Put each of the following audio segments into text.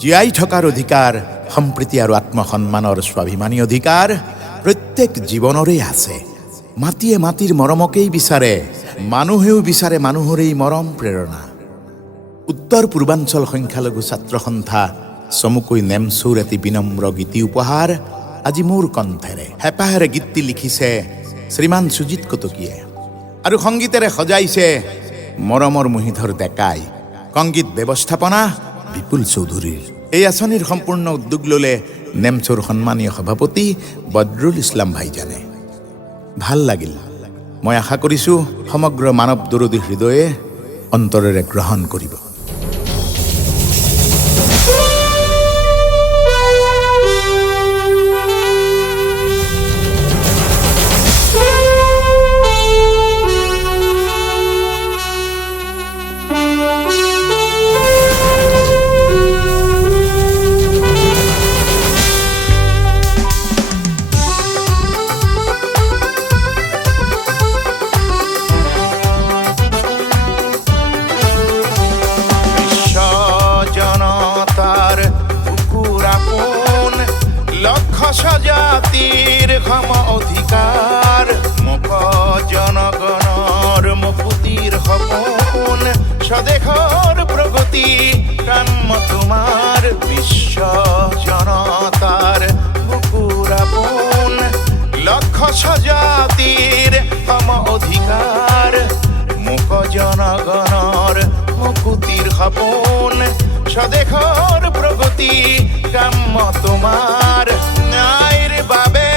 জীয়াই থকাৰ অধিকাৰ, সম্প্ৰীতি আৰু আত্মসন্মানৰ স্বাভিমানী অধিকাৰ প্ৰত্যেক জীৱনৰে আছে। মাটিয়ে মাটিৰ মৰমকেই বিচাৰে, মানুহেও বিচাৰে মানুহৰেই মৰম প্ৰেৰণা। উত্তৰ পূৰ্বাঞ্চল সংখ্যালঘু ছাত্ৰ সন্থা চমুকৈ নেমচুৰ এটি বিনম্ৰ গীতি উপহাৰ আজি মোৰ কণ্ঠেৰে হেঁপাহেৰে গীতটি লিখিছে শ্ৰীমান সুজিত কটকীয়ে আৰু সংগীতেৰে সজাইছে মৰমৰ মুহিধৰ ডেকাই। সংগীত ব্যৱস্থাপনা বিপুল চৌধুৰীৰ। এই আঁচনিৰ সম্পূৰ্ণ উদ্যোগ ল'লে নেমচুৰ সন্মানীয় সভাপতি বদৰুল ইছলাম ভাইজানে। ভাল লাগিল। মই আশা কৰিছোঁ সমগ্ৰ মানৱ দৰদী হৃদয়ে অন্তৰেৰে গ্ৰহণ কৰিব। স্বজাতির সম অধিকার, মুখ জনগণৰ মুকুতিৰ সপোন, স্বদেশৰ প্ৰগতি কাম্য তোমাৰ। বিশ্ব জনতাৰ বুকুৰ আপোন, লক্ষ স্বজাতিৰ সম অধিকাৰ, মুখ জনগণৰ মুকুতিৰ সপোন, স্বদেশৰ প্ৰগতি কাম্য তোমাৰ। ন্যায়ৰ বাবে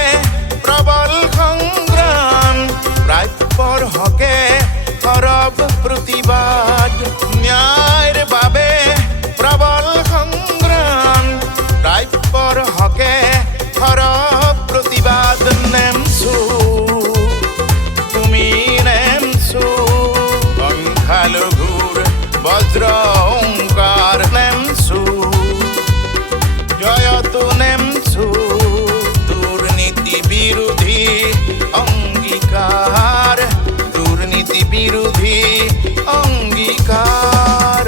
প্ৰবল সংগ্ৰাম, প্ৰাপ্যৰ হকে সৰব প্ৰতিবাদ। ন্যায়ৰ বাবে প্ৰবল সংগ্ৰাম, প্ৰাপ্যৰ হকে সৰব প্ৰতিবাদ। নেমচু তুমি নেমচু, সংখ্যালঘুৰ বজ্ৰ ওংকাৰ। নেমচু জয়তু নেমচু, দুর্নীতি বিরোধী অঙ্গীকার, দুর্নীতি বিরোধী অঙ্গীকার।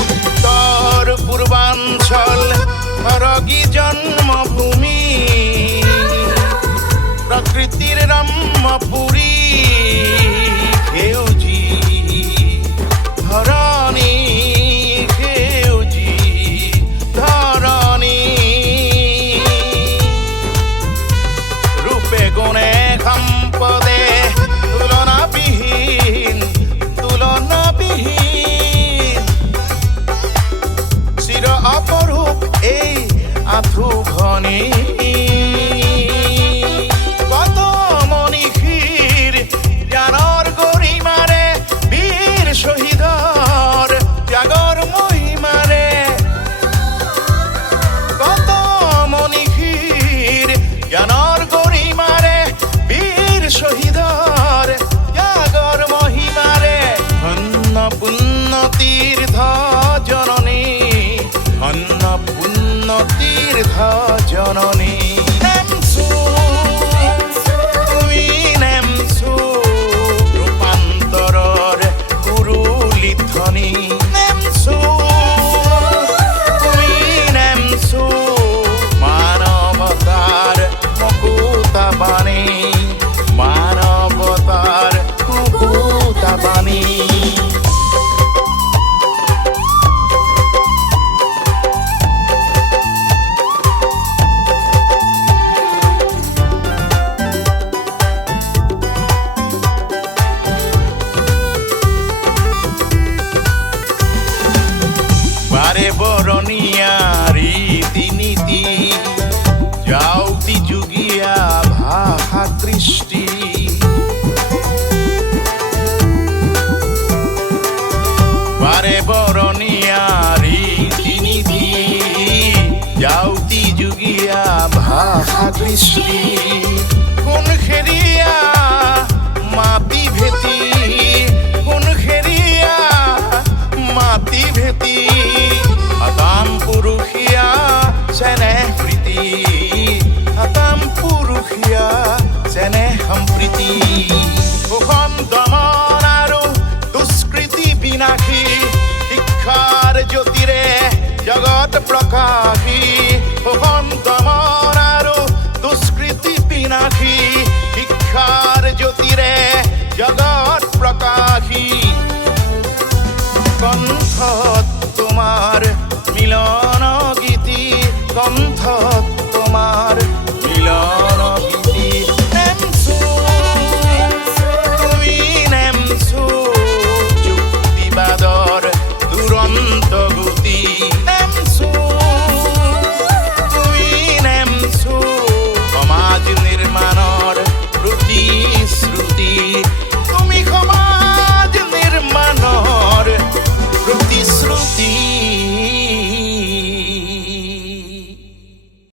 উত্তর পূর্বাঞ্চল সৰগী জন্মভূমি, প্ৰকৃতিৰ ৰম্যপুৰী সেউজী ধৰণী, সেউজী ধৰণী। ৰূপে গুণে সম্পদে তুলনাবিহীন, তুলনাবিহীন। চিৰ অপৰূপ এই আঁঠুঘনী, কত মনীষীৰ জ্ঞানৰ গৰিমাৰে, বীৰ শ্বহীদৰ ত্যাগৰ মহিমাৰে। কত মনীষীৰ জ্ঞানৰ গৰিমাৰে, বীৰ শ্বহীদৰ ত্যাগৰ মহিমাৰে। ধন্য পুণ্য তীৰ্থ জননী, ধন্য পুণ্য তীৰ্থ জননী। নেমচু তুমি নেমচু, ৰূপান্তৰৰ গুৰু লিথনি। নেমচু তুমি নেমচু, মানৱতাৰ মুকুতা বাণী, মানৱতাৰ মুকুতা বাণী। বাৰে বৰণীয়া ৰীতি নীতি, যাওঁতি যুগীয়া ভাষা কৃষ্টি। বাৰে বৰণীয়া ৰীতি নীতি, যাওঁতি যুগীয়া ভাষা কৃষ্টি। কোন খেৰিয়া মাটি ভেটি, কোন খেৰিয়া মাটি ভেটি। পিনাকী শিক্ষাৰ জ্যোতিৰে জগত প্ৰকাশী সন্তমৰ আৰু দুষ্কৃতি পিনাকী শিক্ষাৰ জ্যোতিৰে জগত প্ৰকাশী কণ্ঠত তোমাৰ মিলন গীতি কণ্ঠত তোমাৰ মিলন